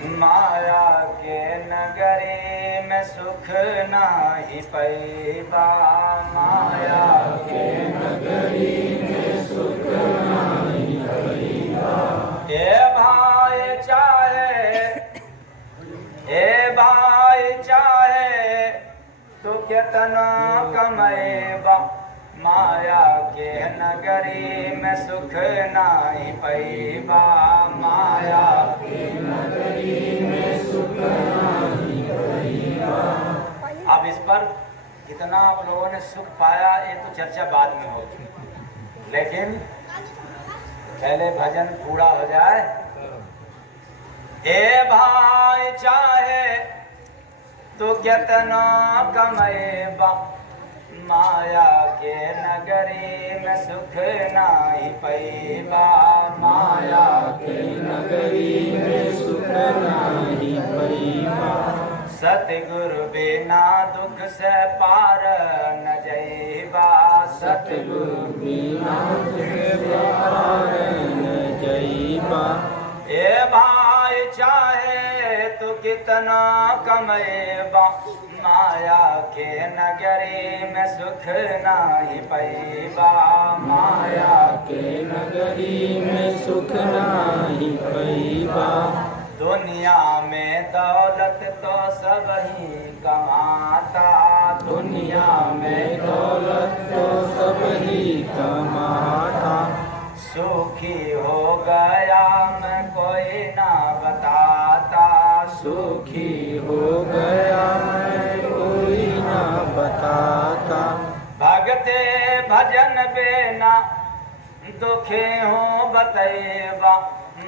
माया के नगरी में सुख नाही पैबा। माया के नगरी में सुख नाही पैबा। ए भाई चाहे तू केतना कमैबा। माया के नगरी में सुख नाही पैबा। माया के नगरी में सुख नाही पैबा। अब इस पर कितना आप लोगों ने सुख पाया ये तो चर्चा बाद में होगी, लेकिन पहले भजन पूरा हो जाए। ए भाई चाहे तू केतना कमैबा। माया के नगरी में सुख नाही पैबा। माया के नगरी में सुख नाही पैबा। सतगुरु बिना दुख से पार न जइबा। सतगुरु बिना दुख से पार न जइबा। ए भाई चाहे तू कितना कमैबा। माया के नगरी में सुख नाही पैबा। माया के नगरी में सुख नाही पैबा। दुनिया में दौलत तो सब ही कमाता। दुनिया में दौलत तो सब ही कमाता। सुखी हो गया मैं कोई ना बताता। सुखी हो गया मैं कोई ना बताता। भगते भजन बिना दुखे हो बतैबा।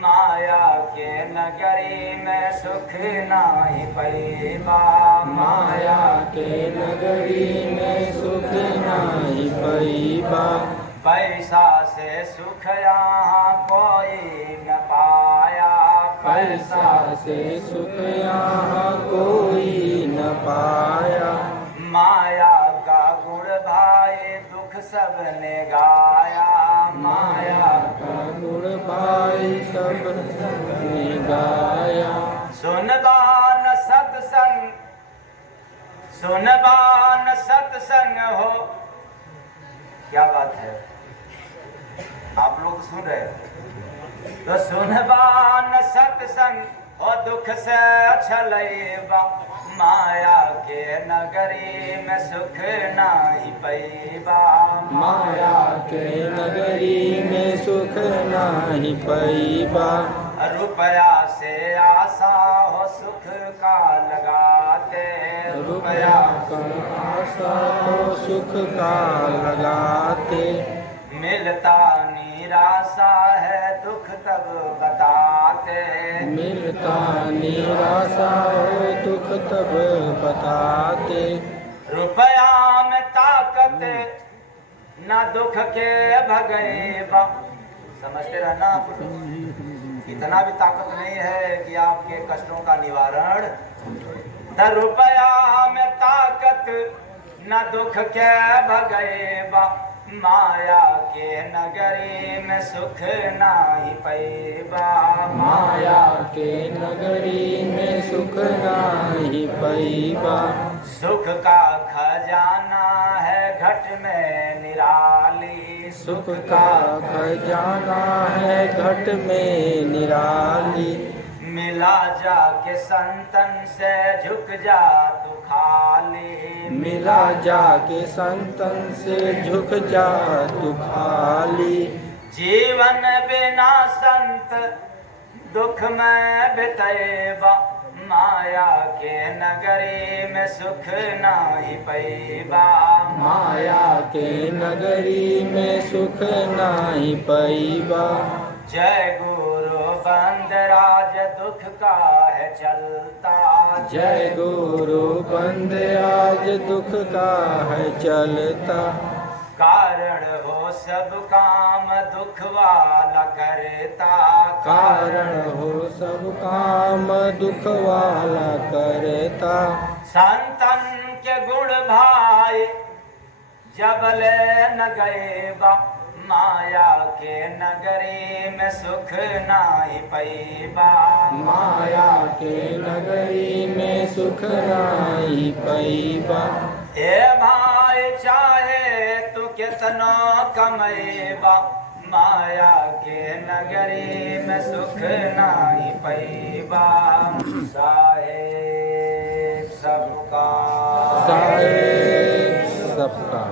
माया के नगरी में सुख नाही पैबा। माया के नगरी में सुख नाही पैबा। पैसा से सुख यहाँ कोई न पाया। पैसा से सुख यहाँ कोई न पाया। माया का गुण भाई दुख सबने गाया। माया का गुण भाई सबने गाया। सुनबान सत्संग, सुनबान सत्संग हो। क्या बात है, आप लोग सुन रहे हो तो सुनबान सत्संग हो दुख से छलैबा। माया के नगरी में सुख नाही पैबा। माया के नगरी में सुख नाही पैबा। रुपया से आशा हो सुख का लगाते। रुपया का आशा हो सुख का लगाते। मिलता निराशा है दुख तब बताते। मिलता निराशा हो दुख तब बताते। रुपया में ताकत न दुख के भगैबा। समझते रहना, आप इतना भी ताकत नहीं है कि आपके कष्टों का निवारण। द रुपया में ताकत न दुख के भगैबा। माया के नगरी में सुख नाही पैबा। माया के नगरी में सुख नाही पैबा। सुख का खजाना है घट में निराली। सुख का खजाना है घट में निराली। मिला जाके संतन से झुक जा तू खाली। मिला जाके संतन से झुक जा तू खाली। जीवन बिना संत दुख में बितैबा। माया के नगरी में सुख नाही पैबा। माया के नगरी में सुख नाही पैबा। जय गुरु बंदराज दुख का है चलता। जय गुरु बंदराज दुख का है चलता। कारण हो सब काम दुख वाला करता। कारण हो सब काम दुख वाला करता। संतन के गुण भाई जबले न गएबा। माया के नगरी में सुख नाही पैबा। माया के नगरी में सुख नाई पैबा। हे भाई चाहे तू कितना कमेबा, माया के नगरी में सुख नाई पैबा। साहेब सबका, साहेब सबका।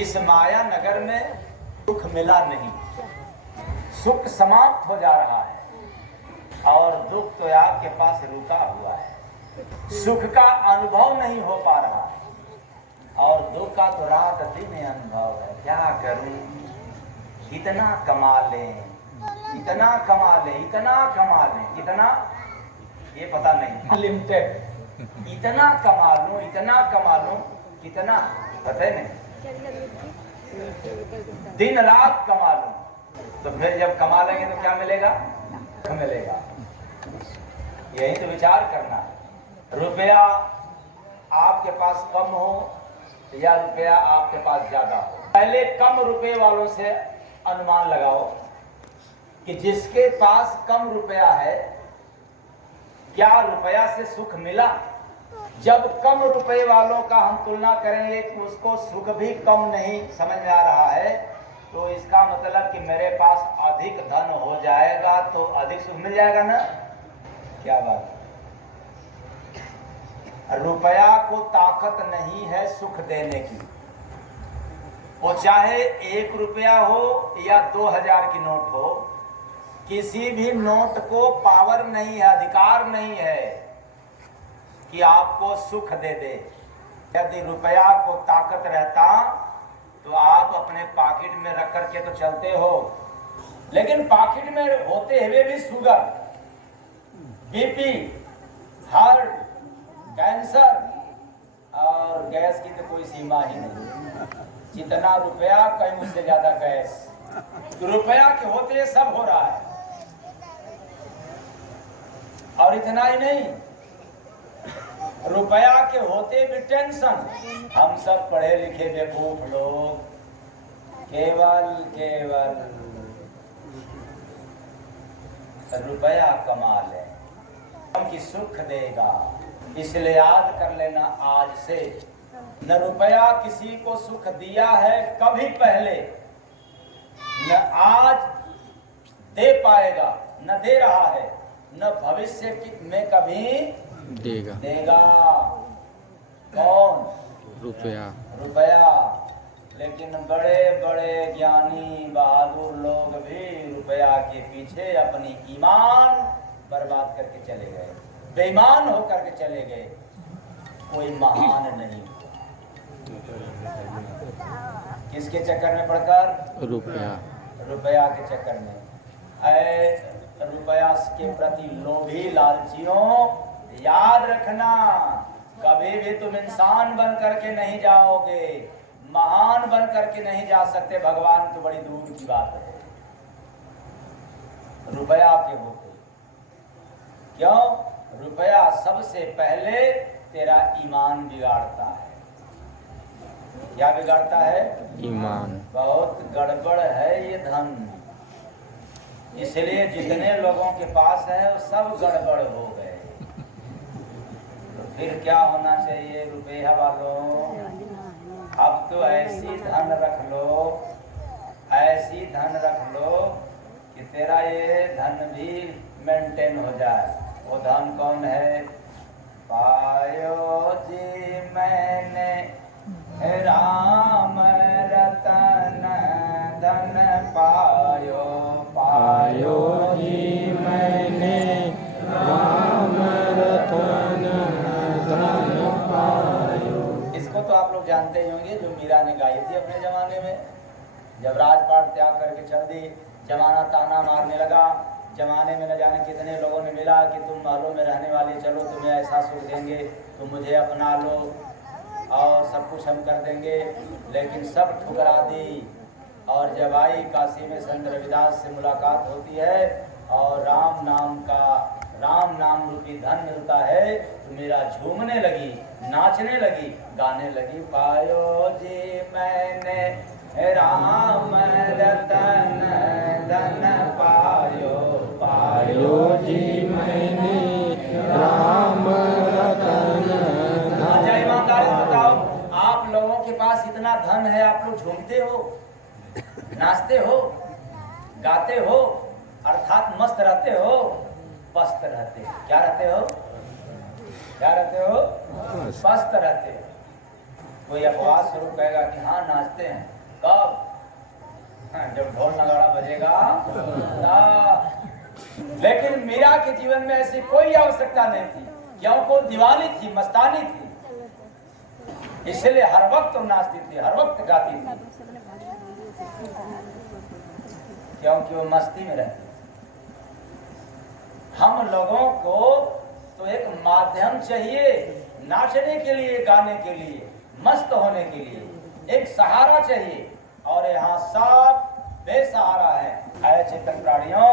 इस माया नगर में सुख मिला नहीं, सुख समाप्त हो जा रहा है और दुख तो आपके पास रुका हुआ है। सुख का अनुभव नहीं हो पा रहा है और दुख का तो रात दिन अनुभव है। क्या करूं, कितना कमा लें, इतना कमा लें, इतना कमा लें, कितना ये पता नहीं, लिमिटेड। इतना कमा लूं, इतना कमा लूं, कितना पता नहीं। दिन रात कमा लूं तो फिर जब कमा लेंगे तो क्या मिलेगा? मिलेगा। यही तो विचार करना है। रुपया आपके पास कम हो या रुपया आपके पास ज्यादा हो, पहले कम रुपए वालों से अनुमान लगाओ कि जिसके पास कम रुपया है क्या रुपया से सुख मिला? जब कम रुपए वालों का हम तुलना करेंगे कि उसको सुख भी कम नहीं समझ में आ रहा है, तो इसका मतलब कि मेरे पास अधिक धन हो जाएगा तो अधिक सुख मिल जाएगा ना। क्या बात, रुपया को ताकत नहीं है सुख देने की। वो चाहे 1 रुपया हो या 2000 की नोट हो, किसी भी नोट को पावर नहीं है, अधिकार नहीं है कि आपको सुख दे दे। यदि रुपया को ताकत रहता तो आप अपने पॉकेट में रख करके तो चलते हो, लेकिन पॉकेट में होते हुए भी शुगर, बीपी, हार्ट, कैंसर और गैस की तो कोई सीमा ही नहीं। जितना रुपया कहीं उससे ज्यादा गैस। तो रुपया के होते सब हो रहा है। और इतना ही नहीं, रुपया के होते भी टेंशन। हम सब पढ़े लिखे बेवकूफ लोग केवल रुपया कमा ले, हमकी सुख देगा। इसलिए याद कर लेना आज से, न रुपया किसी को सुख दिया है कभी पहले, न आज दे पाएगा, न दे रहा है, न भविष्य में कभी देगा। कौन? रुपया। लेकिन बड़े बड़े ज्ञानी बहादुर लोग भी रुपया के पीछे अपनी ईमान बर्बाद करके चले गए, बेईमान होकर के चले गए। कोई महान नहीं। किसके चक्कर में पड़कर? रुपया के चक्कर में। रुपया के प्रति लोभी लालचियों, याद रखना कभी भी तुम इंसान बन करके नहीं जाओगे, महान बन करके नहीं जा सकते। भगवान तो बड़ी दूर की बात है। रुपया के होते क्यों? रुपया सबसे पहले तेरा ईमान बिगाड़ता है। क्या बिगाड़ता है? ईमान। बहुत गड़बड़ है ये धन, इसलिए जितने लोगों के पास है वो सब गड़बड़ हो गए। तो फिर क्या होना चाहिए रुपया वालों? अब तो ऐसी धन रख लो, ऐसी धन रख लो कि तेरा ये धन भी मेंटेन हो जाए। वो धन कौन है? पायो जी मैंने राम रतन धन पायो, पायो जी मैंने राम रतन धन पायो। इसको तो आप लोग जानते ही होंगे, जो मीरा ने गाई थी अपने जमाने में। जब राजपाट त्याग करके चल दी, जमाना ताना मारने लगा। जमाने में न जाने कितने लोगों ने मिला कि तुम महलों में रहने वाले, चलो तुम्हें ऐसा सुख देंगे, तुम मुझे अपना लो और सब कुछ हम कर देंगे। लेकिन सब ठुकरा दी। और जब आई काशी में संत रविदास से मुलाकात होती है और राम नाम रूपी धन मिलता है, तो मेरा झूमने लगी, नाचने लगी, गाने लगी। पायो जी मैंने राम रतन धन पायो, पायो जी मैंने धन है आप लोग झूमते हो, नाचते हो, गाते हो, अर्थात मस्त रहते हो, पस्त रहते हो। क्या रहते हो? क्या रहते हो? पस्त रहते हो। कोई अपवाद स्वरूप कहेगा कि हाँ नाचते हैं, कब? हाँ, जब ढोल नगाड़ा बजेगा तब। लेकिन मीरा के जीवन में ऐसी कोई आवश्यकता नहीं थी, क्यों? को दीवानी थी, मस्तानी थी, इसलिए हर वक्त नाचती थी, हर वक्त गाती थी, क्योंकि वो मस्ती में रहती। हम लोगों को तो एक माध्यम चाहिए नाचने के लिए, गाने के लिए, मस्त होने के लिए, एक सहारा चाहिए, और यहाँ सब बेसहारा है। ऐ चेतन प्राणियों,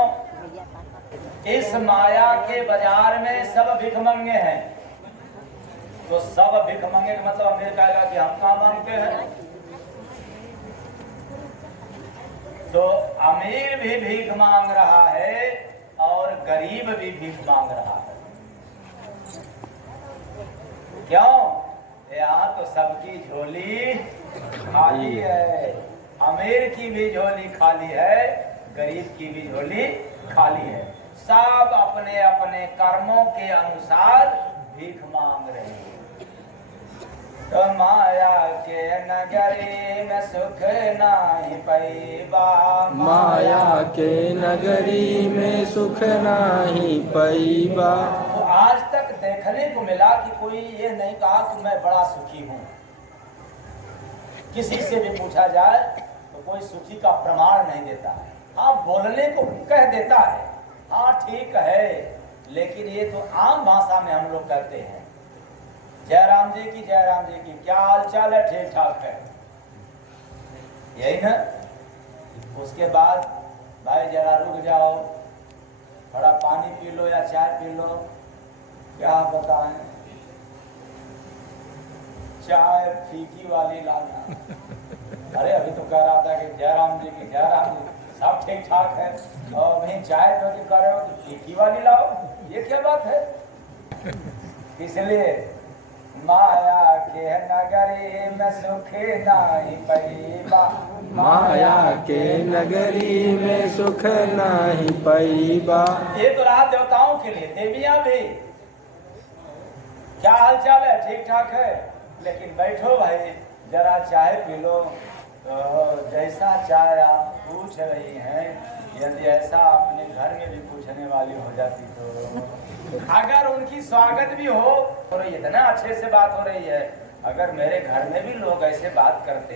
इस माया के बाजार में सब भिखमंगे हैं। तो सब भिखमंगे का मतलब अमीर कहेगा कि हम कहाँ मांगते हैं? तो अमीर भी भीख मांग रहा है और गरीब भी भीख मांग रहा है। क्यों? यहाँ तो सबकी झोली खाली है। अमीर की भी झोली खाली है, गरीब की भी झोली खाली है। सब अपने अपने कर्मों के अनुसार भीख मांग रहे हैं। तो माया के नगरी में सुख नाही पैबा, माया के नगरी में सुख नाही पैबा। तो आज तक देखने को मिला कि कोई ये नहीं कहा कि मैं बड़ा सुखी हूँ। किसी से भी पूछा जाए तो कोई सुखी का प्रमाण नहीं देता है। हाँ, बोलने को कह देता है, हाँ ठीक है, लेकिन ये तो आम भाषा में हम लोग कहते हैं, जयराम जी की, जयराम जी की, क्या हाल चाल है? ठीक ठाक है, यही ना। उसके बाद भाई जरा रुक जाओ, थोड़ा पानी पी लो या चाय पी लो। क्या बताएं, चाय फीकी वाली लाना। अरे अभी तो कह रहा था कि जयराम जी की, जयराम जी, सब ठीक ठाक है, और वहीं चाय तो कर रहे हो तो फीकी वाली लाओ, ये क्या बात है? इसलिए माया के नगरी में सुख नाही पैबा, माया के नगरी में सुख नाही पैबा। ये तो रहा देवताओं के लिए। देवियां भी, क्या हाल चाल है? ठीक ठाक है, लेकिन बैठो भाई जरा चाय पी लो। तो जैसा चाय आप पूछ रही हैं, यदि ऐसा अपने घर में भी पूछने वाली हो जाती तो, अगर उनकी स्वागत भी हो और इतना अच्छे से बात हो रही है, अगर मेरे घर में भी लोग ऐसे बात करते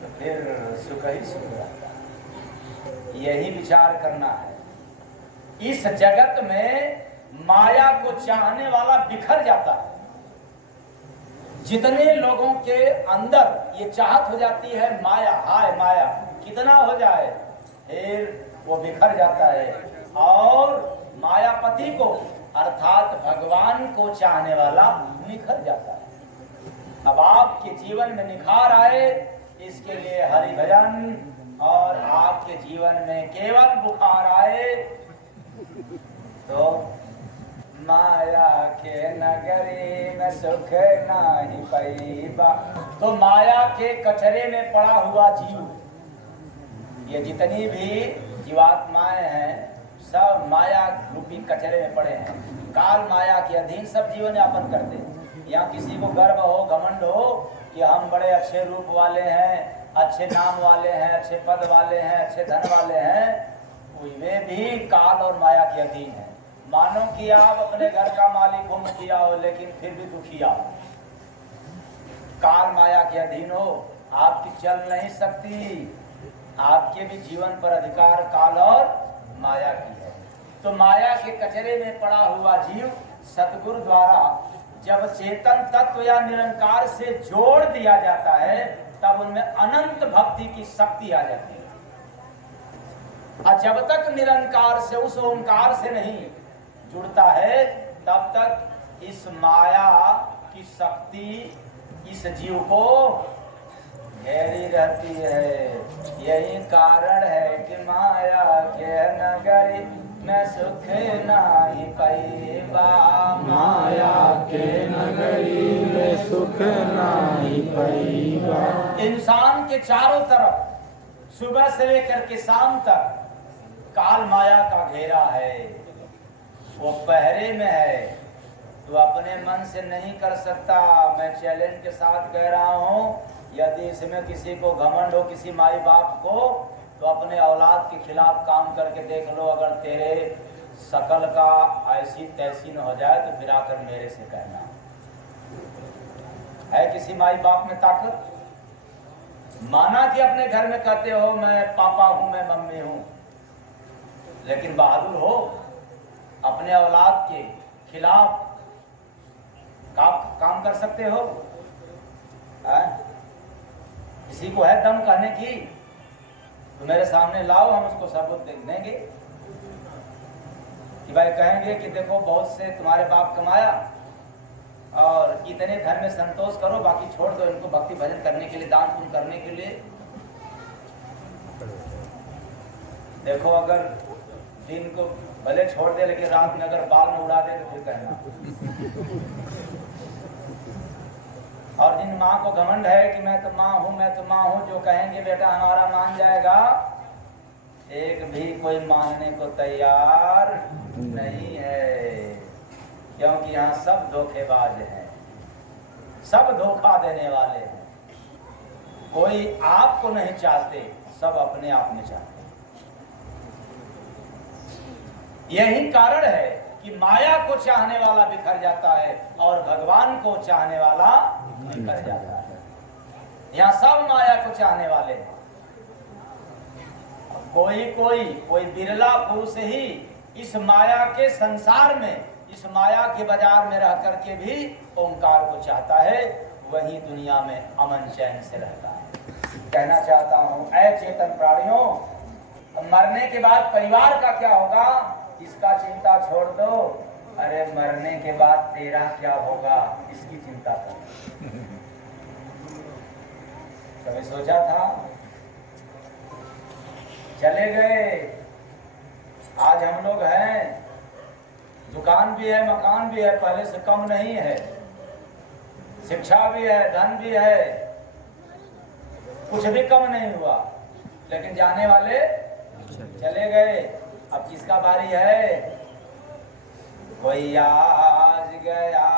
तो फिर सुख ही सुख रहता। यही विचार करना है। इस जगत में माया को चाहने वाला बिखर जाता है। जितने लोगों के अंदर ये चाहत हो जाती है माया, हाय माया कितना हो जाए, फिर वो बिखर जाता है और मायापति को अर्थात भगवान को चाहने वाला निखर जाता है। अब आपके जीवन में निखार आए, इसके लिए हरि भजन, और आपके जीवन में केवल बुखार आए तो माया के नगरी में सुख नाही पैबा। तो माया के कचरे में पड़ा हुआ जीव, ये जितनी भी जीवात्माएं हैं सब माया रूपी कचरे में पड़े हैं। काल माया के अधीन सब जीवन यापन करते हैं। यहाँ किसी को गर्व हो, घमंड हो कि हम बड़े अच्छे रूप वाले हैं, अच्छे नाम वाले हैं, अच्छे पद वाले हैं, अच्छे धन वाले हैं, वे भी काल और माया के अधीन हैं। मानो कि आप अपने घर का मालिक हो, मुखिया हो, लेकिन फिर भी दुखिया हो, काल माया के अधीन हो, आपकी चल नहीं सकती। आपके भी जीवन पर अधिकार काल और माया की है। तो माया के कचरे में पड़ा हुआ जीव सतगुरु द्वारा जब चेतन तत्व या निरंकार से जोड़ दिया जाता है, तब उनमें अनंत भक्ति की शक्ति आ जाती है। और जब तक निरंकार से, उस ओंकार से नहीं जुड़ता है, तब तक इस माया की शक्ति इस जीव को घेरी रहती है। यही कारण है कि माया के नगरी में सुख नाही पैबा, माया के नगरी में सुख नाही पैबा। इंसान के चारों तरफ सुबह से लेकर के शाम तक काल माया का घेरा है, वो पहरे में है, तो अपने मन से नहीं कर सकता। मैं चैलेंज के साथ कह रहा हूं, यदि इसमें किसी को घमंड हो, किसी माई बाप को, तो अपने औलाद के खिलाफ काम करके देख लो। अगर तेरे शकल का ऐसी तैसी न हो जाए तो फिर आकर मेरे से कहना। है किसी माई बाप में ताकत? माना कि अपने घर में कहते हो मैं पापा हूं, मैं मम्मी हूं, लेकिन बहादुर हो, अपने औलाद के खिलाफ काम कर सकते हो? किसी को है दम कहने की तो मेरे सामने लाओ, हम उसको सबूत देंगे कि भाई कहेंगे कि देखो बहुत से तुम्हारे बाप कमाया और इतने धन में संतोष करो, बाकी छोड़ दो इनको भक्ति भजन करने के लिए, दान पुण्य करने के लिए। देखो अगर दिन को भले छोड़ दे लेकिन रात में अगर बाल में उड़ा दे तो फिर कहना। और जिन माँ को घमंड है कि मैं तो माँ हूँ, मैं तो माँ हूँ, जो कहेंगे बेटा हमारा मान जाएगा, एक भी कोई मानने को तैयार नहीं है, क्योंकि यहाँ सब धोखेबाज हैं, सब धोखा देने वाले हैं। कोई आपको नहीं चाहते, सब अपने आप में चाहते। यही कारण है कि माया को चाहने वाला बिखर जाता है और भगवान को चाहने वाला बिखर जाता है। यहाँ सब माया को चाहने वाले हैं। कोई बिरला पुरुष ही इस माया के संसार में, इस माया के बाजार में रह करके भी ओंकार को चाहता है, वही दुनिया में अमन चैन से रहता है। कहना चाहता हूँ, ऐ चेतन प्राणियों, मरने के बाद परिवार का क्या होगा इसका चिंता छोड़ दो। अरे मरने के बाद तेरा क्या होगा इसकी चिंता कर। कभी सोचा था? चले गए, आज हम लोग हैं, दुकान भी है, मकान भी है, पहले से कम नहीं है, शिक्षा भी है, धन भी है, कुछ भी कम नहीं हुआ, लेकिन जाने वाले चले गए। अब किसका बारी है? कोई आज गया,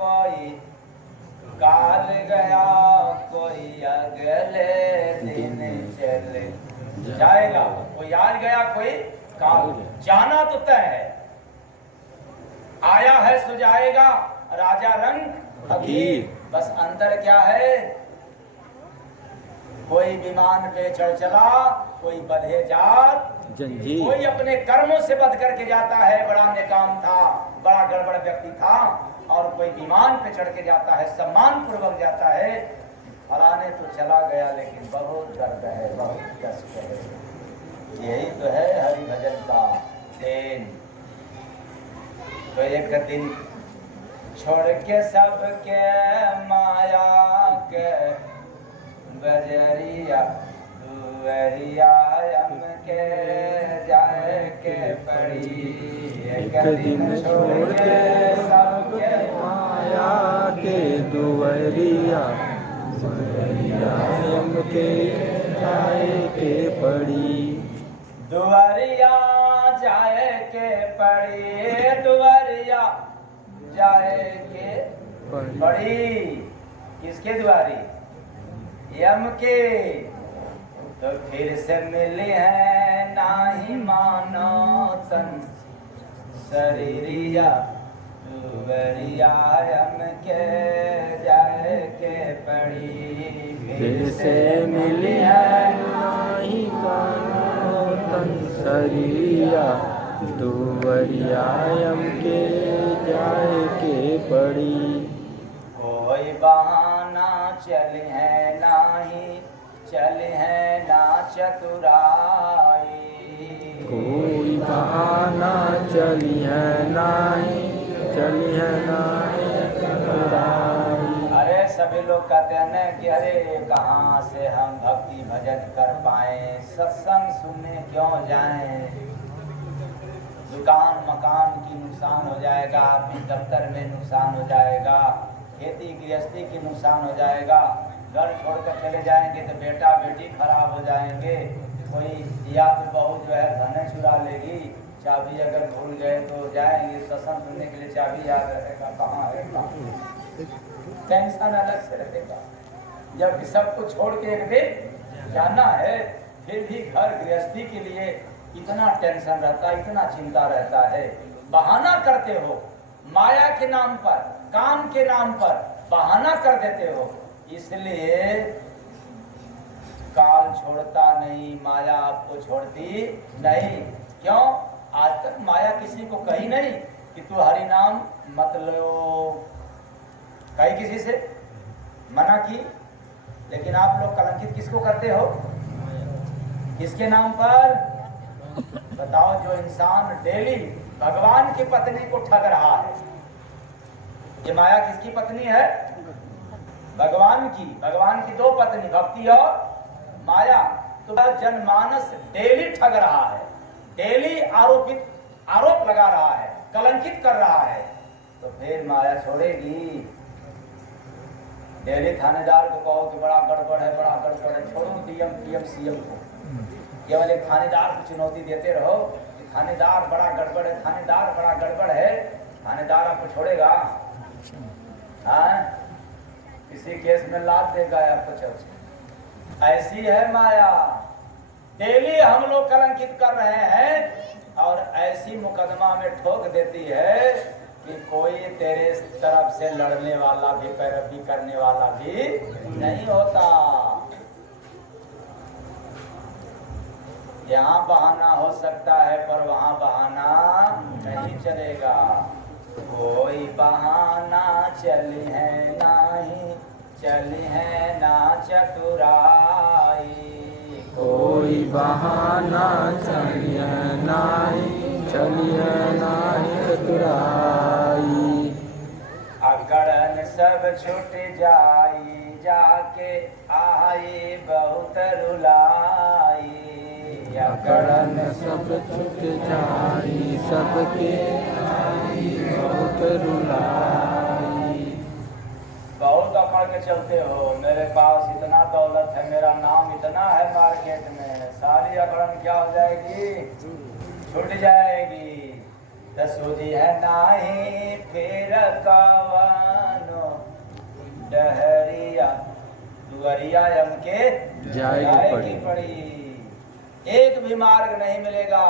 कोई काल गया, कोई अगले दिन चले जाएगा। कोई आज गया, कोई काल। जाना तो तय है, आया है सो जाएगा, राजा रंग अभी। बस अंतर क्या है? कोई विमान पे चढ़ चला, कोई बधे जात जंजीर, कोई अपने कर्मों से बध करके जाता है, बड़ा नेकाम था, बड़ा गड़बड़ व्यक्ति था, और कोई विमान पे चढ़ के जाता है, सम्मान पूर्वक जाता है। फलाने तो चला गया लेकिन बहुत दर्द है, बहुत कष्ट है। यही तो है हरि भजन का देन। तो एक दिन छोड़ के सबके माया के बजरिया दुअरिया के जाए के पड़ी। एक दिन छोड़ के सबके माया के दुअरिया के जाए के पड़ी। दुअरिया जाए के पड़ी, दुअरिया जाए के पड़ी। किसके द्वारी? यम के। तो फिर से मिली है नाही मानो तन शरीरिया, दुअरिया यम के जाए के पड़ी। फिर से मिली है नाही मानो तन शरीरिया, दुअरिया यम के जाए के पड़ी। कोई बहाना चले है नाही, चले है ना चतुराई। कोई बहाना चली है नाही, चली है नाही चतुराई। अरे सभी लोग कहते हैं ना कि अरे कहाँ से हम भक्ति भजन कर पाए, सत्संग सुनने क्यों जाएं, दुकान मकान की नुकसान हो जाएगा, अपने दफ्तर में नुकसान हो जाएगा, खेती गृहस्थी की नुकसान हो जाएगा, घर छोड़कर चले जाएंगे तो बेटा बेटी खराब हो जाएंगे, कोई या तो बहू जो है धन चुरा लेगी, चाबी अगर भूल गए तो जाएंगे सत्संग सुनने के लिए, चाबी याद रहेगा कहाँ है कहाँ, टेंशन अलग से रहेगा। जब सब कुछ छोड़ के एक दिन जाना है, फिर भी घर गृहस्थी के लिए इतना टेंशन रहता है, इतना चिंता रहता है। बहाना करते हो माया के नाम पर, काम के नाम पर बहाना कर देते हो, इसलिए काल छोड़ता नहीं, माया आपको छोड़ती नहीं। क्यों? आज तक माया किसी को कही नहीं कि तू हरि नाम मत लो, कही किसी से मना की। लेकिन आप लोग कलंकित किसको करते हो? किसके नाम पर? बताओ। जो इंसान डेली भगवान की पत्नी को ठग रहा है, ये माया किसकी पत्नी है? भगवान की। भगवान की दो पत्नी, भक्ति और माया। तो जनमानस डेली ठग रहा है, डेली आरोप लगा रहा है, कलंकित कर रहा है, तो फिर माया छोड़ेगी? डेली थानेदार को कहो कि बड़ा गड़बड़ है, बड़ा गड़बड़ है, छोड़ो डीएम पीएम सीएम को, केवल एक थानेदार को चुनौती देते रहो कि थानेदार बड़ा गड़बड़ है, थानेदार बड़ा गड़बड़ है। थानेदार आपको छोड़ेगा? हाँ, किसी केस में लाद देगा आपको चर्च। ऐसी है माया, डेली हम लोग कलंकित कर रहे हैं और ऐसी मुकदमा में ठोक देती है कि कोई तेरे तरफ से लड़ने वाला भी, पैरवी करने वाला भी नहीं होता। यहाँ बहाना हो सकता है पर वहाँ बहाना नहीं चलेगा। कोई बहाना चली है नहीं, चली है ना चतुराई, कोई बहाना चली है नहीं, चली है नहीं चतुराई। अगड़न सब छूट जाई, जाके आई बहुत रुलाई, अगड़न सब छूट जाई, सबके आई बहुत रुलाई। बहुत अकड़ के चलते हो, मेरे पास इतना दौलत है, मेरा नाम इतना है मार्केट में, सारी अकड़न क्या हो जाएगी? छूट जाएगी। दसूजी है नाही फिर कवानो, डहरिया दुअरिया यम के जाएगी पड़ी। एक भी मार्ग नहीं मिलेगा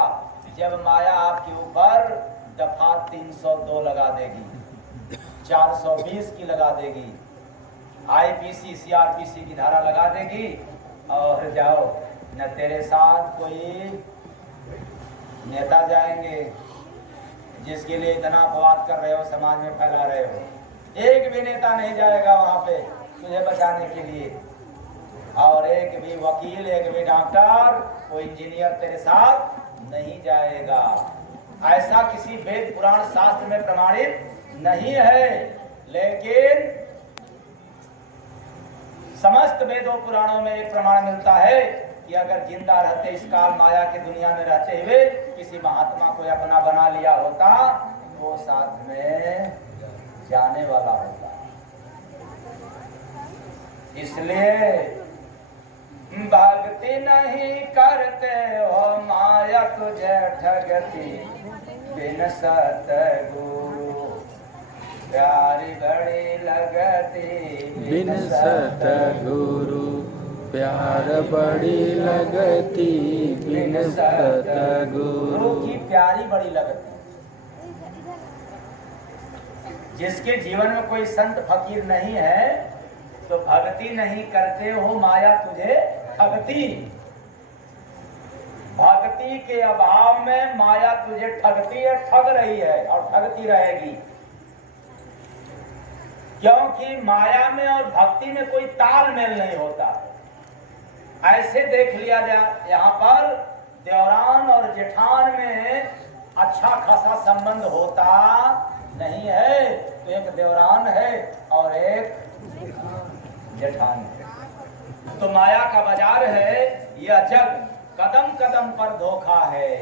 जब माया आपके ऊपर दफा 302 लगा देगी, 420 की लगा देगी, आईपीसी सीआरपीसी की धारा लगा देगी और जाओ। न तेरे साथ कोई नेता जाएंगे जिसके लिए इतना अपवाद कर रहे हो, समाज में फैला रहे हो, एक भी नेता नहीं जाएगा वहां पे तुझे बचाने के लिए, और एक भी वकील, एक भी डॉक्टर, कोई इंजीनियर तेरे साथ नहीं जाएगा। ऐसा किसी वेद पुराण शास्त्र में प्रमाणित नहीं है, लेकिन समस्त वेदों पुराणों में एक प्रमाण मिलता है कि अगर जिंदा रहते इस काल माया की दुनिया में रहते हुए किसी महात्मा को अपना बना लिया होता, वो साथ में जाने वाला होता। इसलिए भक्ति नहीं करते हो माया तुझे ठगती, बिन सतगुरु प्यारी बड़ी लगती, बिन सतगुरु प्यार बड़ी लगती, बिन सतगुरु की प्यारी बड़ी लगती। जिसके जीवन में कोई संत फकीर नहीं है तो भक्ति नहीं करते हो, माया तुझे ठगती। भक्ति के अभाव में माया तुझे ठगती है, ठग रही है और ठगती रहेगी, क्योंकि माया में और भक्ति में कोई तालमेल नहीं होता। ऐसे देख लिया जाए, यहाँ पर देवरान और जेठान में अच्छा खासा संबंध होता नहीं है, तो एक देवरान है और एक जेठान है। तो माया का बाजार है, यह जग कदम कदम पर धोखा है,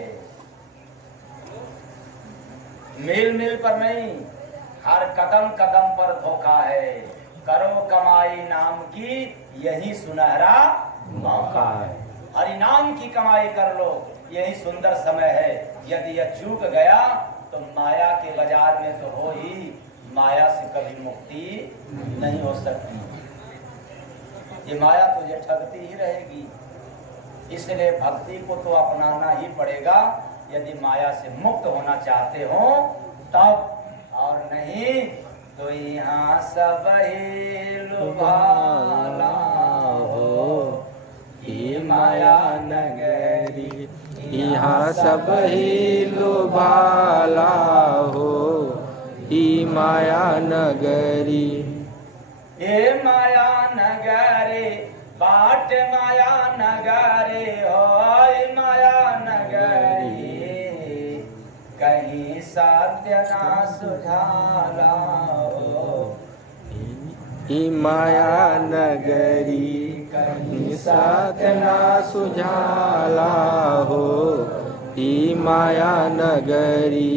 मील मील पर नहीं, हर कदम कदम पर धोखा है। करो कमाई नाम की यही सुनहरा मौका है। हरि नाम की कमाई कर लो, यही सुंदर समय है। यदि यह चूक गया तो माया के बाजार में तो हो ही, माया से कभी मुक्ति नहीं हो सकती। ये माया तुझे ठगती ही रहेगी, इसलिए भक्ति को तो अपनाना ही पड़ेगा यदि माया से मुक्त होना चाहते हो तब, और नहीं तो यहाँ सब ही लुभाला हो ये माया नगरी, यहाँ सब ही लुभाला हो ई माया नगरी। ये माया नगरी बाट माया नगरी हो ये माया नगरी, कहीं सत्य ना सुझाला हो ई माया नगरी, कहीं सत्य ना सुझाला हो ई माया नगरी।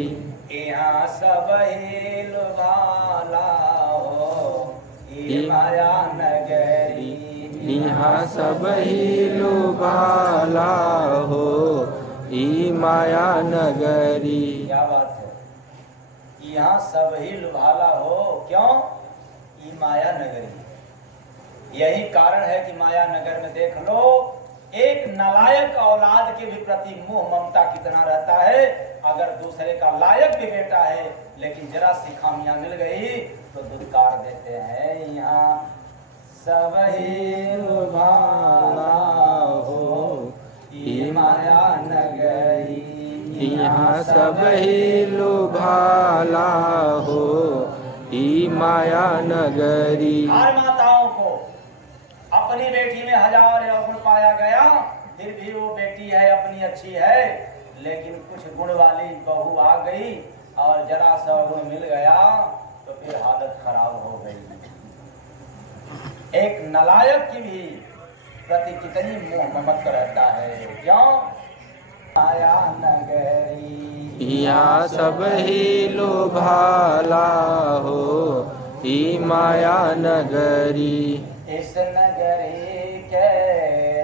यहाँ सब ही लुभाला हो ये माया नगरी, यहाँ सब ही लुभाला हो ई माया नगरी। क्या बात है, यहाँ सब ही लुभाला हो, क्यों? ये माया नगरी। यही कारण है कि माया नगर में देख लो एक नालायक औलाद के भी प्रति मोह ममता कितना रहता है। अगर दूसरे का लायक भी बेटा है लेकिन जरा सी खामियां मिल गई तो दुत्कार देते हैं। यहाँ सब ही लुभाला हो ये माया नगरी, यहाँ सब ही लुभाला हो ई माया नगरी। हर माताओं को अपनी बेटी में 1000 अवगुण पाया गया, फिर भी वो बेटी है अपनी अच्छी है, लेकिन कुछ गुण वाली बहू आ गई और जरा सा गुण मिल गया तो फिर हालत खराब हो गई। एक नालायक की भी प्रति कितनी मोह ममत्व रहता है, क्यों? माया नगरी, यहाँ सब ही लुभाला हो ई माया नगरी। इस नगरी के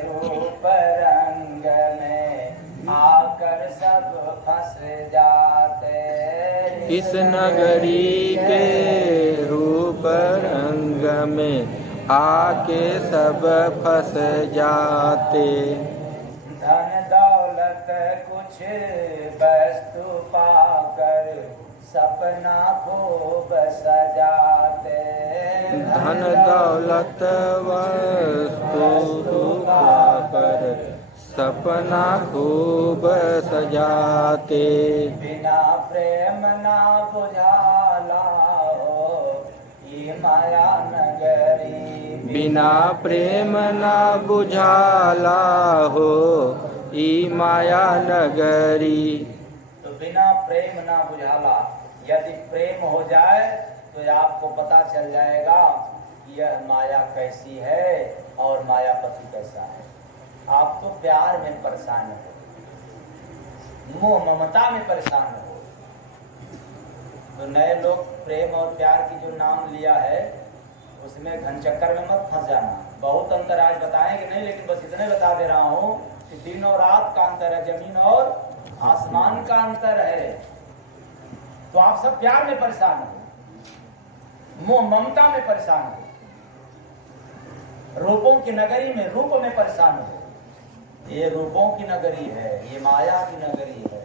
रूप रंग में आकर सब फंस जाते। इस नगरी के रूप रंग में आके सब फंस जाते। धन दौलत कुछ वस्तु पाकर सपना खूब सजाते। धन दौलत वस्तु पाकर सपना खूब सजाते। बिना प्रेम ना बुझाला हो ये माया नगरी, बिना प्रेम ना बुझाला हो ई माया नगरी। तो बिना प्रेम ना बुझाला, यदि प्रेम हो जाए तो आपको पता चल जाएगा कि यह माया कैसी है और मायापति कैसा है। आप तो प्यार में परेशान हो, मोह ममता में परेशान हो। तो नए लोग प्रेम और प्यार की जो नाम लिया है उसमें घन चक्कर में मत फंस जाना। बहुत अंतर आज बताएंगे नहीं, लेकिन बस इतने बता दे रहा हूँ कि दिन और रात का अंतर है, जमीन और आसमान का अंतर है। तो आप सब प्यार में परेशान हो, मोह ममता में परेशान हो, रूपों की नगरी में रूप में परेशान हो। ये रूपों की नगरी है, ये माया की नगरी है,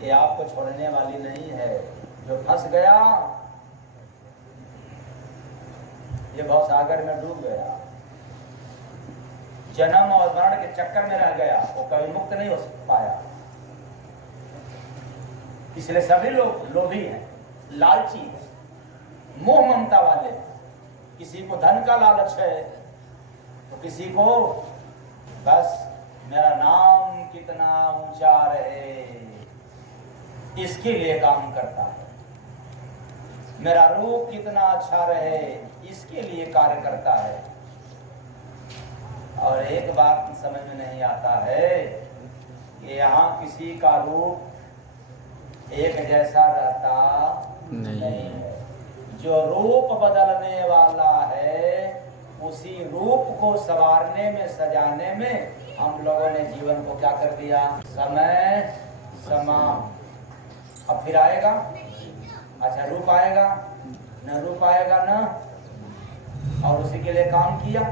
ये आपको छोड़ने वाली नहीं है। जो फंस गया ये भवसागर में डूब गया, जन्म और मरण के चक्कर में रह गया, वो कभी मुक्त नहीं हो पाया। इसलिए सभी लोग लोभी हैं, लालची हैं, मोह ममता वाले। किसी को धन का लालच है तो किसी को बस मेरा नाम कितना ऊंचा रहे इसके लिए काम करता है, मेरा रूप कितना अच्छा रहे इसके लिए कार्य करता है। और एक बात समझ में नहीं आता है कि यहाँ किसी का रूप एक जैसा रहता नहीं है। जो रूप बदलने वाला है, उसी रूप को संवारने में, सजाने में हम लोगों ने जीवन को क्या कर दिया? समय समाप्त। अब फिर आएगा, अच्छा रूप आएगा न, रूप आएगा न, और उसी के लिए काम किया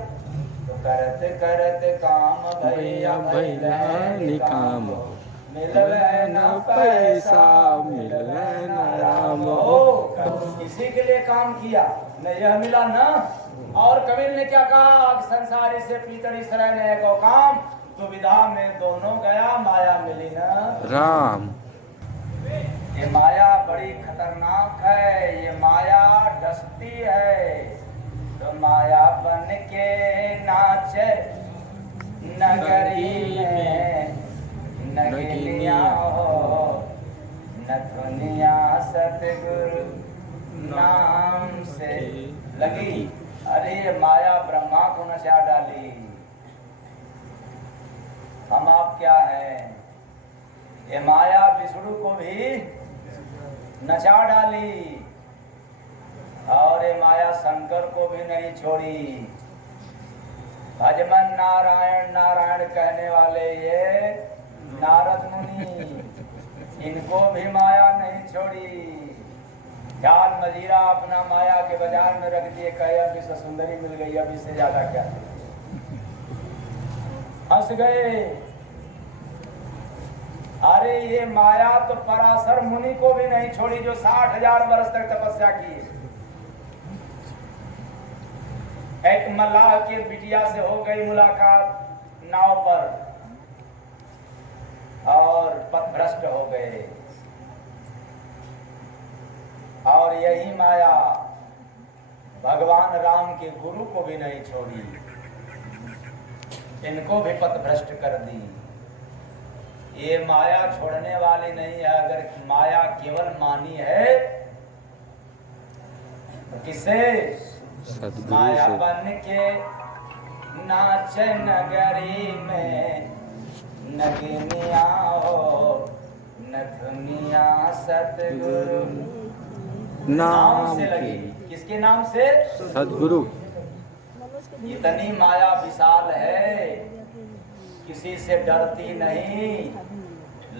तो करते करते काम भैया भैया निकाम, मिलवे न पैसा, मिलवे न राम हो। इसी के लिए काम किया न, यह मिला न। और कबीर ने क्या कहा? संसारी से पीतरी सरय ने को काम, दुविधा में दोनों गया, माया मिली न राम। ये माया बड़ी खतरनाक है, ये माया डसती है। तो माया बन के नाचे नगरी में, नगिनिया हो नथुनिया सतगुरु नाम से लगी। अरे ये माया ब्रह्मा को नचा डाली, हम आप क्या हैं? ये माया विष्णु को भी नचा डाली, और ये माया शंकर को भी नहीं छोड़ी। भजमन नारायण नारायण कहने वाले ये नारद मुनि, इनको भी माया नहीं छोड़ी। जान मजीरा अपना माया के बाजार में रख दिए, कहे अब इससे सुंदरी मिल गई, अब इससे ज्यादा क्या? हंस गए। अरे ये माया तो पराशर मुनि को भी नहीं छोड़ी, जो 60,000 वर्ष तक तपस्या की। एक मल्लाह के बिटिया से हो गई मुलाकात नाव पर, और पथभ्रष्ट हो गए। और यही माया भगवान राम के गुरु को भी नहीं छोड़ी, इनको भी पथभ्रष्ट कर दी। ये माया छोड़ने वाली नहीं है। अगर माया केवल मानी है तो किसे? माया बन के नाच नगरी में, नगिनिया हो नथुनिया सतगुरु नाम से लगी। किसके नाम से? सदगुरु। इतनी माया विशाल है, किसी से डरती नहीं,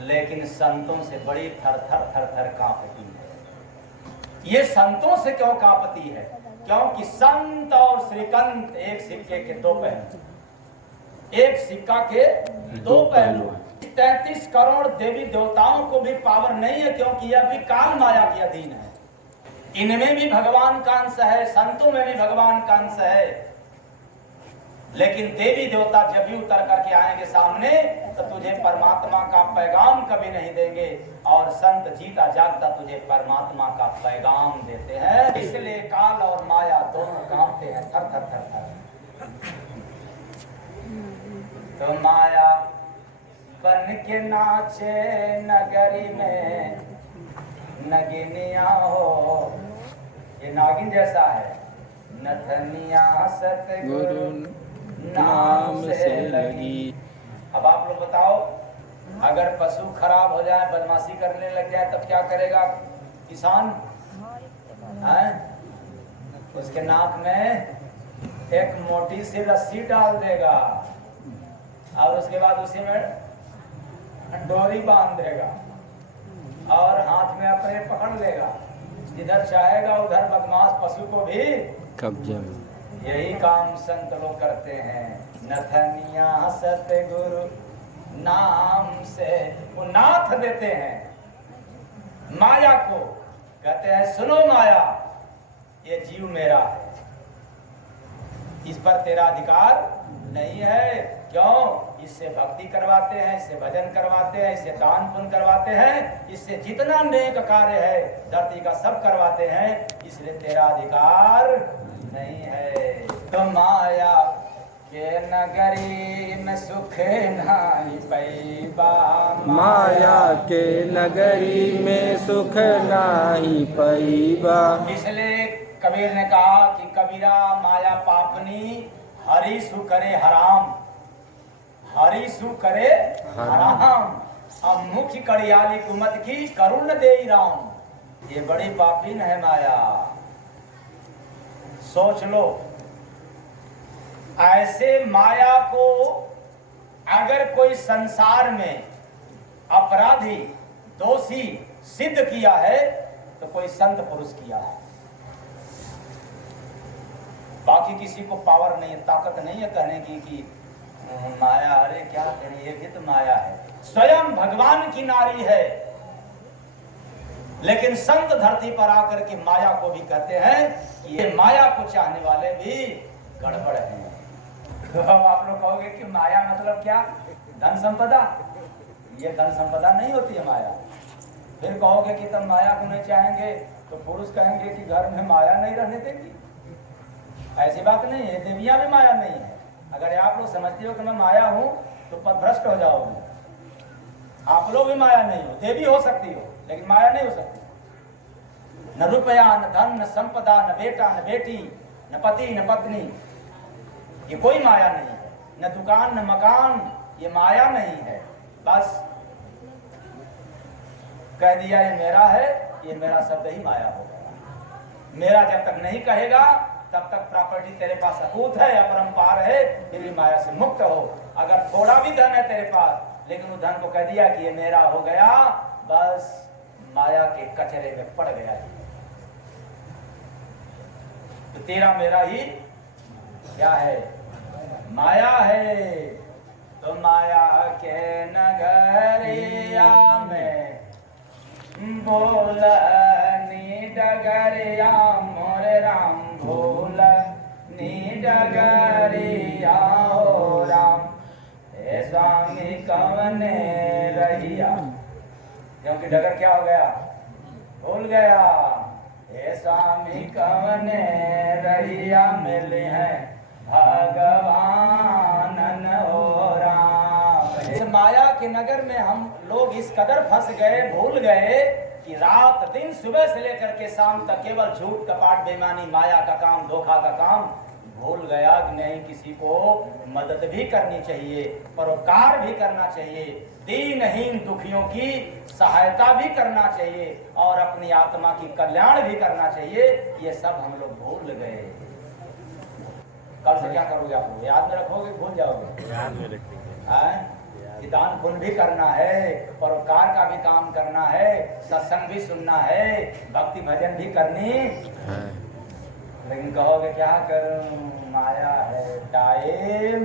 लेकिन संतों से बड़ी थर थर कांपती है। ये संतों से क्यों कांपती है? क्योंकि संत और श्रीकंत एक सिक्के के दो पहलू, एक सिक्का के दो पहलू। 33 करोड़ देवी देवताओं को भी पावर नहीं है, क्योंकि यह भी काल माया के अधीन है। इनमें भी भगवान का अंश है, संतों में भी भगवान का अंश है। लेकिन देवी देवता जब भी उतर करके आएंगे सामने, तो तुझे परमात्मा का पैगाम कभी नहीं देंगे, और संत जीता जागता तुझे परमात्मा का पैगाम देते हैं। इसलिए काल और माया दोनों कांपते हैं, थर थर थर थर। तो माया बन के नाचे नगरी में, नगिनिया हो, ये नागिन जैसा है, नथनिया सतगुरु नाम से लगी। अब आप लोग बताओ, अगर पशु खराब हो जाए, बदमाशी करने लग जाए, तब क्या करेगा किसान? उसके नाक में एक मोटी सी रस्सी डाल देगा, और उसके बाद उसी में डोरी बांध देगा, और हाथ में अपने पकड़ लेगा। जिधर चाहेगा उधर बदमाश पशु को भी कब्जे में। यही काम संत लोग करते हैं। नथनिया सतगुरु नाम से वो नाथ देते हैं माया को, कहते हैं सुनो माया, ये जीव मेरा है, इस पर तेरा अधिकार नहीं है। क्यों? इससे भक्ति करवाते हैं, इससे भजन करवाते हैं, इससे दान पुण्य करवाते हैं, इससे जितना नेक कार्य है धरती का सब करवाते हैं, इसलिए तेरा अधिकार नहीं है। तो माया के नगरी में सुख नहीं पैबा, माया के नगरी में सुख नहीं पैबा। इसलिए कबीर ने कहा कि कबीरा माया पापनी, हरि सु करे हराम, हरि सु करे हराम। अब मुख्य कड़ियाली कुमत की करुण दे राम। ये बड़ी पापीन है माया, सोच लो, ऐसे माया को अगर कोई संसार में अपराधी दोषी सिद्ध किया है तो कोई संत पुरुष किया है। बाकी किसी को पावर नहीं है, ताकत नहीं है कहने की कि माया, अरे क्या करें, ये भी तो माया है। स्वयं भगवान की नारी है, लेकिन संत धरती पर आकर के माया को भी कहते हैं कि ये माया को चाहने वाले भी गड़बड़ हैं। तो अब आप लोग कहोगे कि माया मतलब क्या? धन संपदा? ये धन संपदा नहीं होती है माया। फिर कहोगे कि तब माया को नहीं चाहेंगे तो पुरुष कहेंगे कि घर में माया नहीं रहने देंगी। ऐसी बात नहीं है, देवियां में माया नहीं है। अगर आप लोग समझते हो कि मैं माया हूं तो पथभ्रष्ट हो जाओगे। आप लोग भी माया नहीं हो, देवी हो सकती हो लेकिन माया नहीं हो सकती। न रुपया, न धन, न संपदा, न बेटा, न बेटी, न पति, न पत्नी, ये कोई माया नहीं है। न दुकान, न मकान, ये माया नहीं है। बस कह दिया ये मेरा है, ये मेरा शब्द ही माया हो गया। मेरा जब तक नहीं कहेगा तब तक प्रॉपर्टी तेरे पास अकूत है, अपरंपार है, फिर भी माया से मुक्त हो। अगर थोड़ा भी धन है तेरे पास लेकिन उस धन को कह दिया कि ये मेरा हो गया, बस माया के कचरे में पड़ गया। तो तेरा मेरा ही क्या है? माया है। तो माया के नगरिया में बोलनी डगरिया मोर राम, बोलनी डगरिया हो राम। हे स्वामी कवने रहिया, क्योंकि डगर क्या हो गया? भूल गया। हे स्वामी कवने रहिया मिले हैं भगवान हो राम। इस माया के नगर में हम लोग इस कदर फंस गए, भूल गए कि रात दिन सुबह से लेकर के शाम तक केवल झूठ, कपट, बेईमानी, माया का काम, धोखा का काम। भूल गया कि नहीं, किसी को मदद भी करनी चाहिए, परोपकार भी करना चाहिए, दीनहीन दुखियों की सहायता भी करना चाहिए और अपनी आत्मा की कल्याण भी करना चाहिए। ये सब हम लोग भूल गए। कल से क्या करोगे आप लोग? याद में रखोगे, भूल जाओगे? याद में रखेंगे। दान पुण्य भी करना है, परोपकार का भी काम करना है, सत्संग भी सुनना है, भक्ति भजन भी करनी। लेकिन कहोगे क्या करूं, माया है टाइम।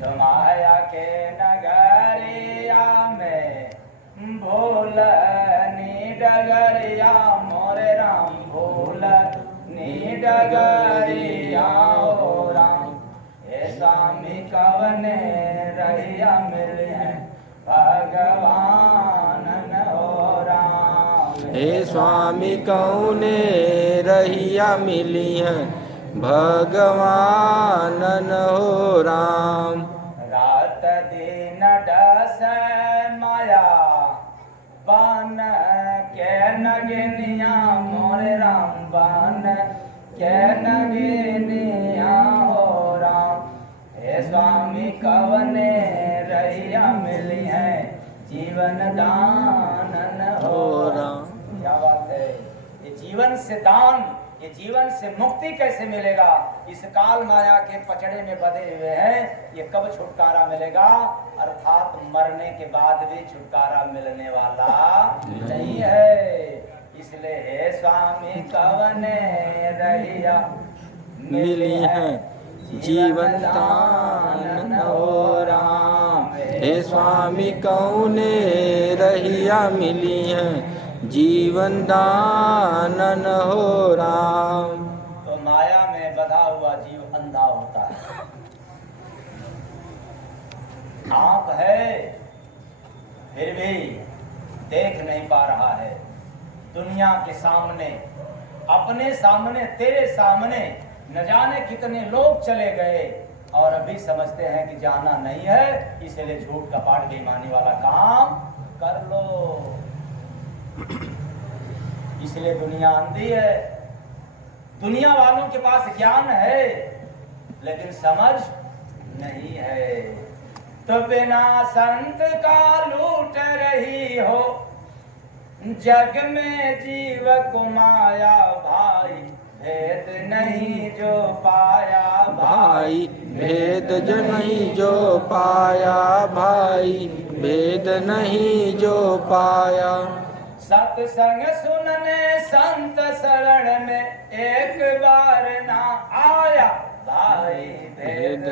तो माया के नगरिया में भोलनी डगरिया मोरे राम, भोलनी डगरिया हो राम। हे स्वामी कवने रहिया मिले हैं भगवान हो राम। हे स्वामी कौने रहिया मिली है भगवान हो राम। रात दिन डस माया बन के नगनिया मोरे राम, बन के नगनिया हो राम। हे स्वामी कवने रहिया मिली है जीवन दान हो राम। क्या बात है! ये जीवन से दान, ये जीवन से मुक्ति कैसे मिलेगा? इस काल माया के पचड़े में बंधे हुए हैं, ये कब छुटकारा मिलेगा? अर्थात मरने के बाद भी छुटकारा मिलने वाला नहीं है। इसलिए हे स्वामी कवने रहिया मिली है जीवन दान हो राम। हे स्वामी कौने रहिया मिली है जीवन दानन हो राम। तो माया में बंधा हुआ जीव अंधा होता है। आंख है फिर भी देख नहीं पा रहा है। दुनिया के सामने, अपने सामने, तेरे सामने न जाने कितने लोग चले गए और अभी समझते हैं कि जाना नहीं है, इसलिए झूठ कपट बेईमानी वाला काम कर लो। इसलिए दुनिया अंधी है। दुनिया वालों के पास ज्ञान है लेकिन समझ नहीं है। तो बिना संत का लूट रही हो जग में जीव को माया भाई, भेद नहीं जो पाया भाई भेद नहीं जो पाया भाई भेद नहीं जो पाया। सत्संग सुनने संत शरण में एक बार ना आया भाई भेद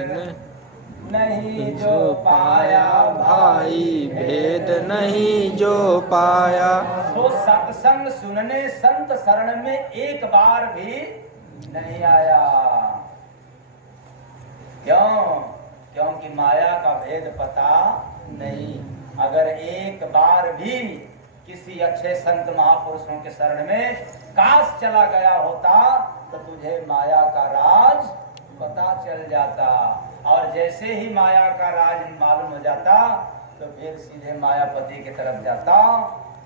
नहीं जो पाया भाई भेद नहीं जो पाया। तो सत्संग सुनने संत शरण में एक बार भी नहीं आया। क्यों? क्योंकि माया का भेद पता नहीं। अगर एक बार भी किसी अच्छे संत महापुरुषों के शरण में काश चला गया होता तो तुझे माया का राज पता चल जाता। और जैसे ही माया का राज मालूम हो जाता तो फिर सीधे मायापति की तरफ जाता।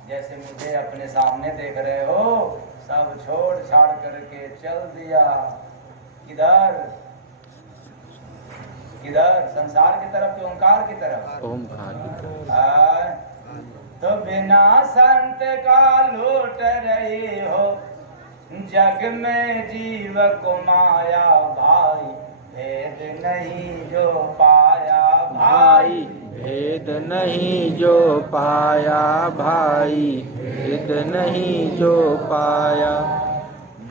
जैसे मुझे अपने सामने देख रहे हो, सब छोड़ छाड़ करके चल दिया। किधर किधर? संसार की तरफ कि ओंकार की तरफ? ओंकार। तो बिना संत का लूट रही हो जग में जीव को माया भाई भेद नहीं जो पाया भाई भेद नहीं जो पाया भाई भेद नहीं जो पाया।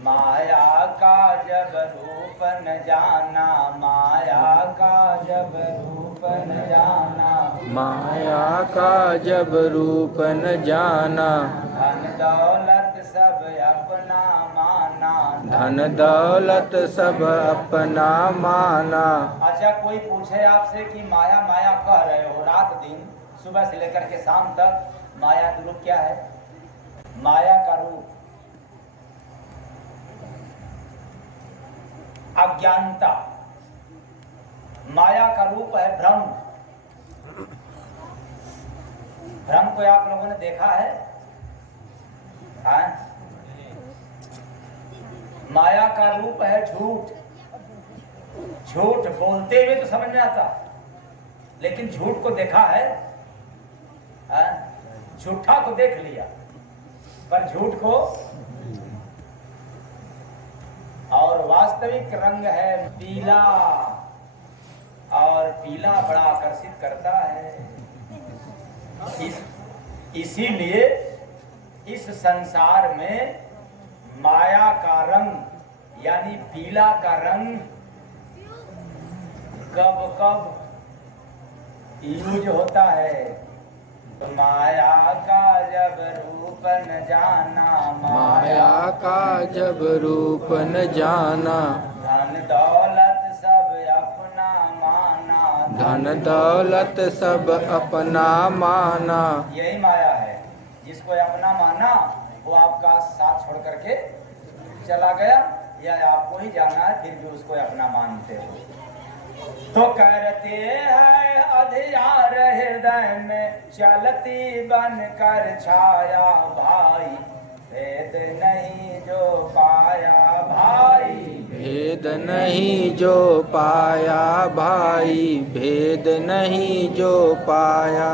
माया का जब रूप न जाना, माया का जब रूप न जाना, माया का जब रूप न जाना, धन दौलत सब अपना माना, धन दौलत सब अपना माना। अच्छा, कोई पूछे आपसे कि माया माया कह रहे हो रात दिन सुबह से लेकर के शाम तक, माया का रूप क्या है? माया का रूप अज्ञानता, माया का रूप है भ्रम। भ्रम को आप लोगों ने देखा है? हाँ? माया का रूप है झूठ। झूठ बोलते हुए तो समझ में आता, लेकिन झूठ को देखा है? हाँ? झूठा को देख लिया पर झूठ को। और वास्तविक रंग है पीला, और पीला बड़ा आकर्षित करता है। इसीलिए इस संसार में माया का रंग यानी पीला का रंग कब कब यूज होता है। माया का जब रूप न जाना, माया का जब रूप न जाना, धन दौलत सब अपना माना, धन दौलत सब अपना माना। यही माया है। जिसको अपना माना वो आपका साथ छोड़ करके चला गया, या आपको ही जाना है फिर भी उसको अपना मानते हो। तो करते हैं अधियार हृदय में चलती बन कर छाया भाई भेद नहीं जो पाया भाई भेद नहीं जो पाया भाई भेद नहीं जो पाया।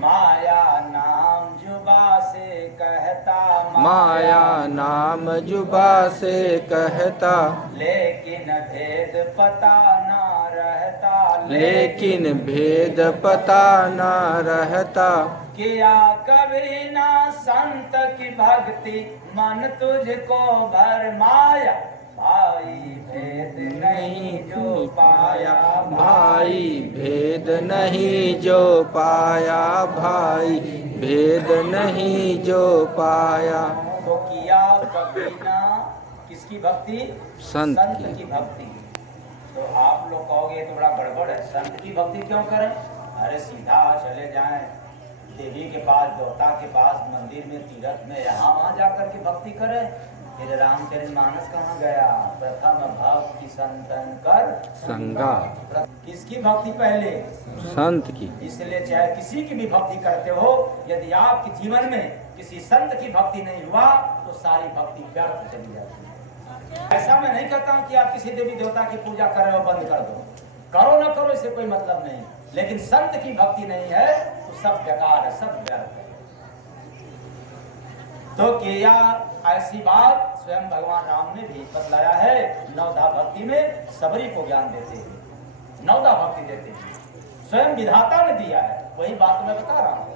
माया नाम जुबा से कहता, माया नाम जुबा से कहता, लेकिन भेद पता ना रहता, लेकिन भेद पता न रहता। किया कभी ना संत की भक्ति मन तुझको भरमाया भाई भेद नहीं जो पाया भाई भेद नहीं जो पाया भाई भेद नहीं जो पाया। तो किया कभी ना किसकी भक्ति? संत की भक्ति। तो आप लोग कहोगे तो बड़ा गड़बड़ है, संत की भक्ति क्यों करें? अरे सीधा चले जाएं देवी के पास, देवता के पास, मंदिर में, तीर्थ में, यहाँ वहाँ जाकर के भक्ति करें। फिर रामचरितमानस कहाँ गया? प्रथम भक्ति संतन कर संगा। किसकी भक्ति पहले? संत की। इसलिए चाहे किसी की भी भक्ति करते हो, यदि आपके जीवन में किसी संत की भक्ति नहीं हुआ तो सारी भक्ति व्यर्थ चली जाती है। ऐसा मैं नहीं कहता हूँ कि आप किसी देवी देवता की पूजा कर रहे हो बंद कर दो, करो ना करो इससे कोई मतलब नहीं, लेकिन संत की भक्ति नहीं है तो सब बेकार है, सब व्यर्थ है। तो किया ऐसी बात स्वयं भगवान राम ने भी बतलाया है। नवधा भक्ति में सबरी को ज्ञान देते हैं, नवधा भक्ति देते हैं, स्वयं विधाता ने दिया है। वही बात मैं बता रहा हूं।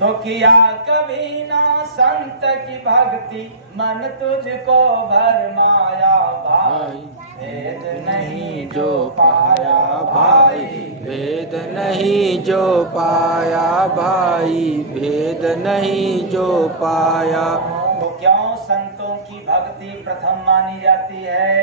तो किया कभी ना संत की भक्ति, मन तुझको भरमाया भाई, भेद नहीं जो पाया भाई, भेद नहीं जो पाया भाई, भेद नहीं जो पाया। तो क्यों संतों की भक्ति प्रथम मानी जाती है?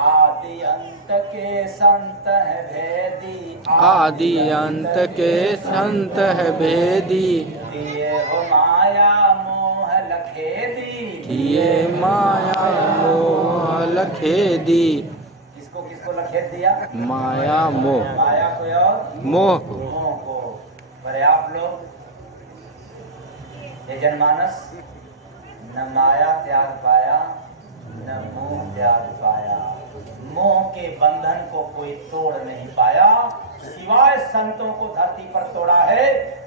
आदि अंत के संत है भेदी, आदि अंत के संत है भेदी, दिए हो माया मोह लखेदी, किए माया मोह लखेदी। किसको किसको लखेद दिया? माया मोह, माया को और मोह को। मोह को। पर आप लोग ये जनमानस न माया त्याग पाया न मोह त्याग पाया। मोह के बंधन को कोई तोड़ नहीं पाया, सिवाय संतों को धरती पर तोड़ा है।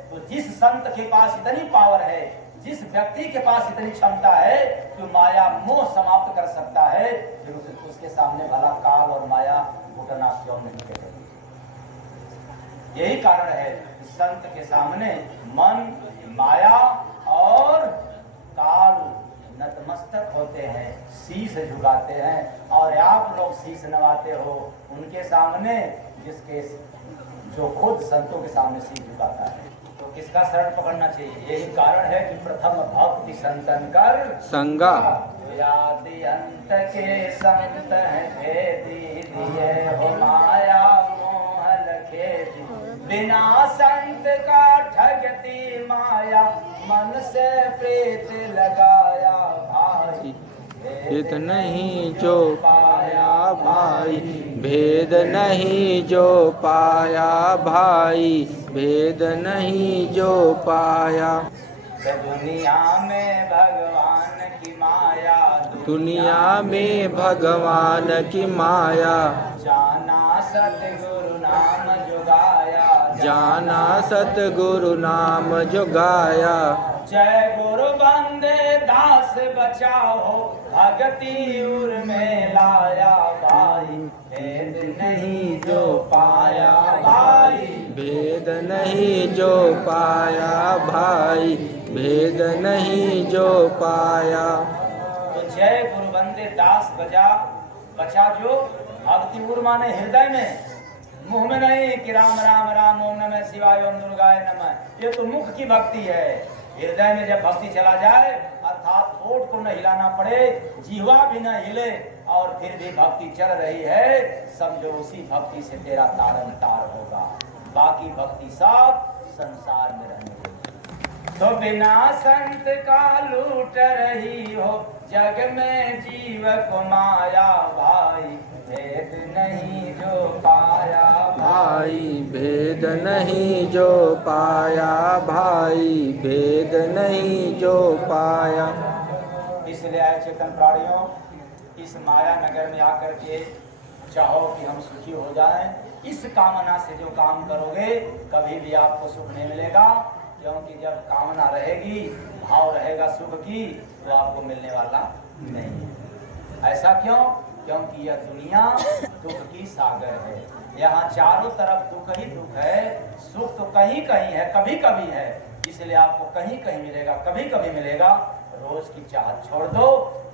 तो जिस संत के पास इतनी पावर है, जिस व्यक्ति के पास इतनी क्षमता है कि माया मोह समाप्त कर सकता है, फिर उसके सामने भला काल और माया घुटना क्यों नहीं करेगी? यही कारण है कि संत के सामने मन, माया और काल नतमस्तक होते हैं, शीश झुकाते हैं। और आप लोग शीश नवाते हो उनके सामने, जिसके जो खुद संतों के सामने शीश झुकाता है। तो किसका शरण पकड़ना चाहिए? यही कारण है कि प्रथम भक्ति संतन कर संगा। आदि अंत के संत है भेदी, दिए हो माया मोह लखेदी, बिना संत का ठगती माया, मन से प्रीत लगाया भाई, भेद नहीं जो पाया भाई, भेद नहीं जो पाया भाई, भेद नहीं जो पाया। दुनिया में भगवान की माया, दुनिया में भगवान की माया, जाना सतगुरु नाम जो गाया, जाना सतगुरु नाम जो गाया। जय गुरु बंदे दास बचाओ, भगति उर में लाया भाई, भेद नहीं जो पाया भाई, भेद नहीं जो पाया भाई, भेद नहीं जो पाया। तो जय गुरु बंदे दास बचा जो भक्ति उर माने हृदय में, मुंह में नहीं कि राम राम राम ओम नमः शिवाय ओम दुर्गाय नमः। ये तो मुख की भक्ति है। हृदय में जब भक्ति चला जाए, अर्थात होठ को न हिलाना पड़े, जीवा भी न हिले, और फिर भी भक्ति चल रही है, समझो उसी भक्ति से तेरा तारन तार होगा। बाकी भक्ति सब संसार में रहने देगी। तो बिना संत का लूट रही हो, जग में जीव को माया भाई, भेद नहीं जो पाया भाई, भेद नहीं जो पाया भाई, भेद नहीं जो पाया। इसलिए आए चेतन प्राणियों, इस माया नगर में आकर के चाहो कि हम सुखी हो जाएं, इस कामना से जो काम करोगे कभी भी आपको सुख नहीं मिलेगा। क्योंकि जब कामना रहेगी, भाव रहेगा सुख की, तो आपको मिलने वाला नहीं है। ऐसा क्यों? क्योंकि यह दुनिया दुख की सागर है। यहाँ चारों तरफ दुख ही दुख है, सुख तो कहीं कहीं है, कभी कभी है। इसलिए आपको कहीं कहीं मिलेगा, कभी कभी मिलेगा। रोज की चाहत छोड़ दो।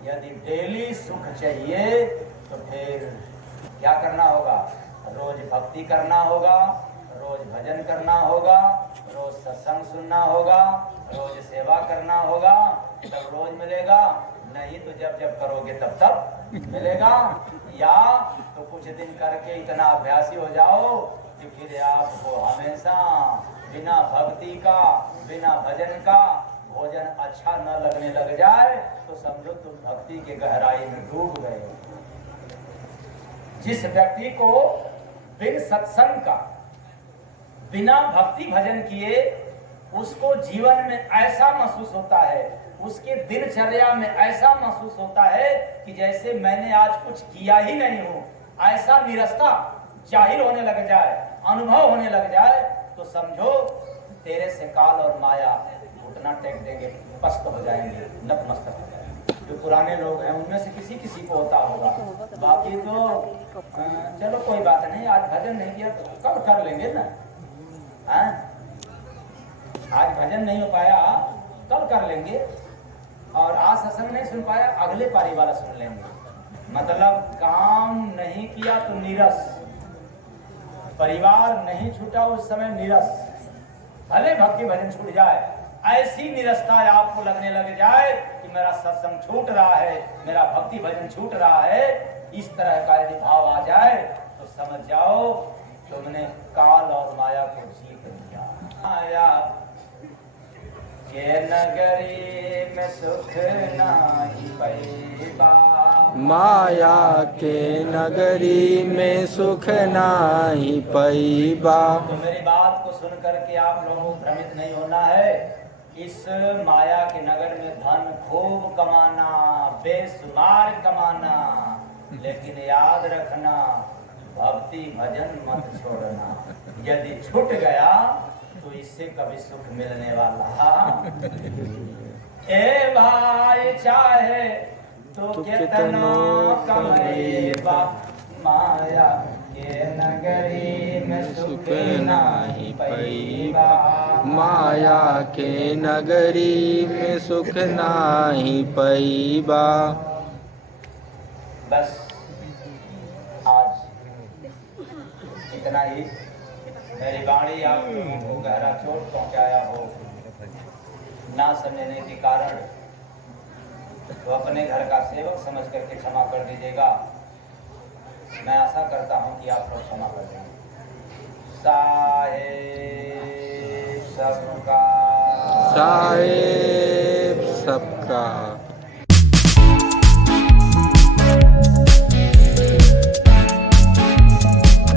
यदि डेली सुख चाहिए तो फिर क्या करना होगा? रोज भक्ति करना होगा, रोज भजन करना होगा, रोज सत्संग सुनना होगा, रोज सेवा करना होगा, तब रोज मिलेगा। नहीं तो जब जब करोगे तब तब मिलेगा। या तो कुछ दिन करके इतना अभ्यासी हो जाओ कि फिर आपको हमेशा बिना भक्ति का, बिना भजन का भोजन अच्छा न लगने लग जाए, तो समझो तुम भक्ति के गहराई में डूब गए। जिस व्यक्ति को बिन सत्संग का, बिना भक्ति भजन किए, उसको जीवन में ऐसा महसूस होता है, उसके दिनचर्या में ऐसा महसूस होता है कि जैसे मैंने आज कुछ किया ही नहीं हो। ऐसा निरस्ता जाहिर होने लग जाए, अनुभव होने लग जाए, तो समझो तेरे से काल और माया घुटना टेक देंगे। पस्त हो जाएंगे, नतमस्तक हो जाएंगे। जो पुराने लोग हैं उनमें से किसी किसी को होता होगा, बाकी तो चलो कोई बात नहीं, आज भजन नहीं किया तो कल कर लेंगे ना। आज भजन नहीं हो पाया, कल कर लेंगे, और आज सत्संग नहीं सुन पाया, अगले पारी वाला सुन लेंगे। मतलब काम नहीं किया तो नीरस, परिवार नहीं छूटा उस समय नीरस, भले भक्ति भजन छूट जाए, ऐसी निरसता आपको लगने लग जाए कि मेरा सत्संग छूट रहा है, मेरा भक्ति भजन छूट रहा है, इस तरह का यदि भाव आ जाए तो समझ जाओ तुमने काल और माया को जीत लिया। माया के नगरी में सुख नाही पैबा, माया के नगरी में सुख नाही पैबा। तो मेरी बात को सुन करके आप लोगों को भ्रमित नहीं होना है। इस माया के नगर में धन खूब कमाना, बेशुमार कमाना, लेकिन याद रखना भक्ति भजन मत छोड़ना। यदि छूट गया तो इससे कभी सुख मिलने वाला। ए भाई चाहे तो कितना कमाएगा, माया के नगरी में सुख नाही पैबा। माया के नगरी में सुख नाही पैबा। बस आज इतना ही। मेरी वाणी आप लोगों को गहरा चोट पहुंचाया हो ना समझने के कारण, तो अपने घर का सेवक समझ करके क्षमा कर दीजिएगा। मैं आशा करता हूं कि आप लोग क्षमा कर देंगे। साहेब सबका, साहेब सबका।